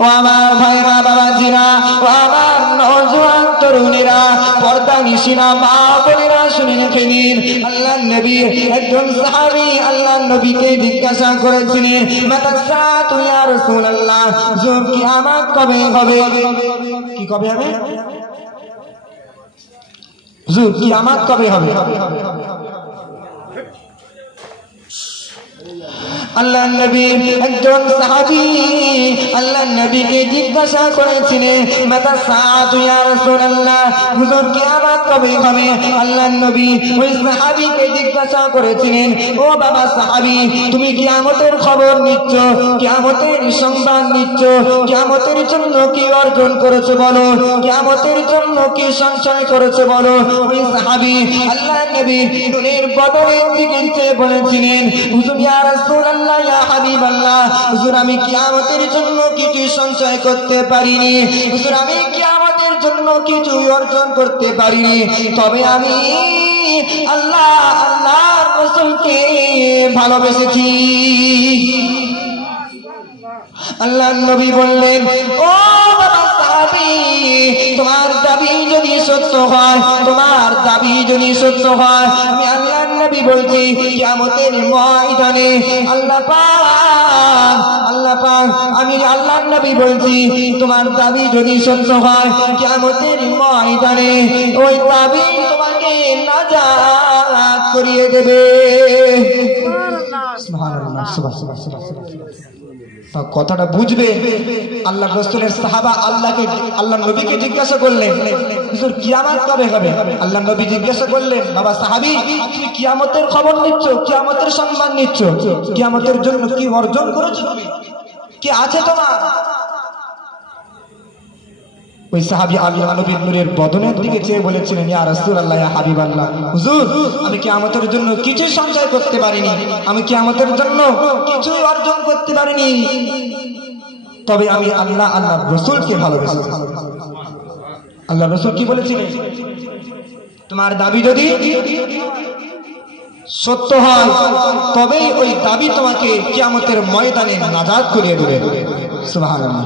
ও আমার ভাইরা বাবাজিরা, ও আমার নওজোয়ান তরুণীরা, পর্দা নিশিনা মা বোনেরা, শুনে রেখে নিন। আল্লাহর নবী একজন সাহাবী আল্লাহর নবীকে জিজ্ঞাসা করেছিলেন, মাতা সাআতু ইয়া রাসূলুল্লাহ, কিয়ামত কবে হবে? কি কবে হবে? হুজুর কিয়ামত কবে হবে? আল্লাহর নবী একজন সাহাবী আল্লাহর নবীকে জিজ্ঞাসা করেছিলেন, মাতা সাআতু ইয়া রাসূলুল্লাহ, হুজুর কিয়ামত কবে হবে? আল্লাহর নবী ওই সাহাবীকে জিজ্ঞাসা করেছিলেন, ও বাবা সাহাবী, তুমি কিয়ামতের খবর নিচ্ছ, কিয়ামতের সংবাদ নিচ্ছ, কিয়ামতের জন্য কি অর্জন করেছো বলো, কিয়ামতের জন্য কি সঞ্চয় করেছো বলো। ওই সাহাবী আল্লাহর নবী দুনিয়ার বদরের দিকে চেয়ে বলেছিলেন, হুজুর ইয়া রাসূলুল্লাহ, ইয়া হাবিবাল্লাহ, হুজুর আমি কিয়ামতের জন্য কিছু সঞ্চয় করতে পারিনি, হুজুর আমি কিয়ামতের জন্য কিছু অর্জন করতে পারিনি, তবে আমি আল্লাহর রাসূলকে ভালোবেসেছি। আল্লাহর নবী বললেন, ও বাবা সাহাবী, তোমার দাবি যদি সত্য হয়, তোমার দাবি যদি সত্য হয়, আমি আল্লাহর নবী বলছি কিয়ামতের ময়দানে আল্লাহ পাক আমি আল্লাহর নবী বলছি, তোমার দাবি যদি সত্য হয়, কিয়ামতের ময়দানে ওই দাবি তোমাকে নাজাত করিয়ে দেবে। সুবহানাল্লাহ, সুবহানাল্লাহ। কথাটা বুঝবে। আল্লাহ রাসূলের সাহাবা আল্লাহ নবীকে জিজ্ঞাসা করলেন, হুজুর কিয়ামত কবে হবে? আল্লাহ নবী জিজ্ঞাসা করলেন, বাবা সাহাবী, তুমি কিয়ামতের খবর নিচ্ছ, কিয়ামতের সংবাদ নিচ্ছ, কিয়ামতের জন্য কি অর্জন করেছো, তুমি কি আছে তোমার? ওই সাহাবী আল্লাহ নবীর নূরের বদনের দিকে চেয়ে বলেছিলেন, ইয়া রাসূলুল্লাহ, ইয়া হাবিবাল্লাহ, হুজুর আমি কিয়ামতের জন্য কিছু সঞ্চয় করতে পারিনি, আমি কিয়ামতের জন্য কিছু অর্জন করতে পারিনি, তবে আমি আল্লাহর রাসূলকে ভালোবাসি। আল্লাহ রাসূল কি বলেছিলেন? তোমার দাবি যদি সত্য হয়, তবেই ওই দাবি তোমাকে কিয়ামতের ময়দানে নাজাত করিয়ে দেবে। সুবহানাল্লাহ।